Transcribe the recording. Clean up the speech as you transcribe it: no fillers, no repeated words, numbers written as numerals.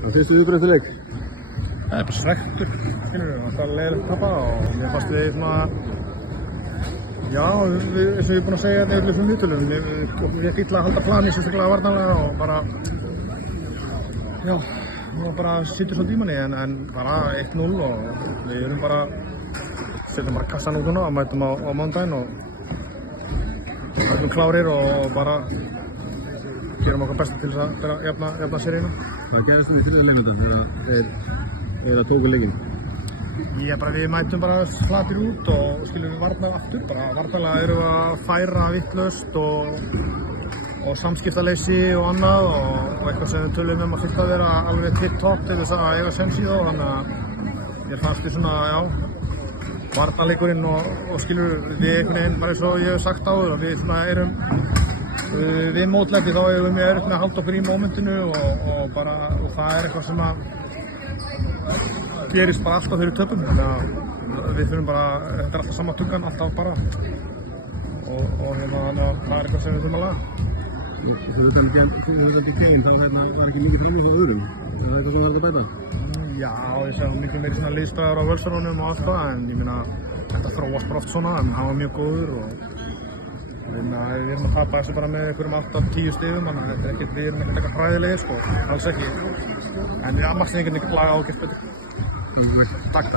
Hvað finnst þið viðbrögð eftir leik? Það er bara svektur, það er leiðilegt að tapa og mér fannst við svona, já, eins og ég er búinn að segja þetta yfirleitt um viðtölum, við erum illa að halda plani sérstaklega varnarlega og bara, já, það bara sittur svolítið í manni en bara 1-0 og við erum bara, setjum bara kassan út núna og mætum á mánudaginn og erum klárir og bara gerum okkar besta til þess að jafna seríuna. Hvað gerðist í þriðja mínútu þegar þeir tóku leikinn? Við mætum bara flatir út og skilum við varna aftur. Varnarlega erum við að færa vitlaust og samskiptaleysi og annað og eitthvað sem við tölum að fyrst að vera alveg tipp-topp til þess að eiga séns í þá. Þannig að mér fannst því svona, já, varnarleikurinn og skilum við einhvern veginn, bara eins og ég hef sagt áður, að við erum við mótlæti þá erum við erfitt með að halda okkur í mómentinu og það er eitthvað sem að gerist bara alltaf þegar við töpum, þannig að við þurfum bara, þetta er alltaf sama tuggan, alltaf bara og þannig að það er eitthvað sem við þurfum að laga. Þú veit ekki Kevin, það var ekki mikið framlýst á öðrum, það er eitthvað sem það er að bæta? Já, ég sé mikið meiri svona liðstæðar á völsarunum og allt það, en ég meina, þetta þróast bara oft svona, en hann var mjög góður og við erum að tapa þessu bara með einhverjum alltaf 10 stigum, þannig að við erum ekkert eitthvað hræðilegir, sko, alls ekki. En við aðmast einhvern veginn laga ágætt betur. Takk.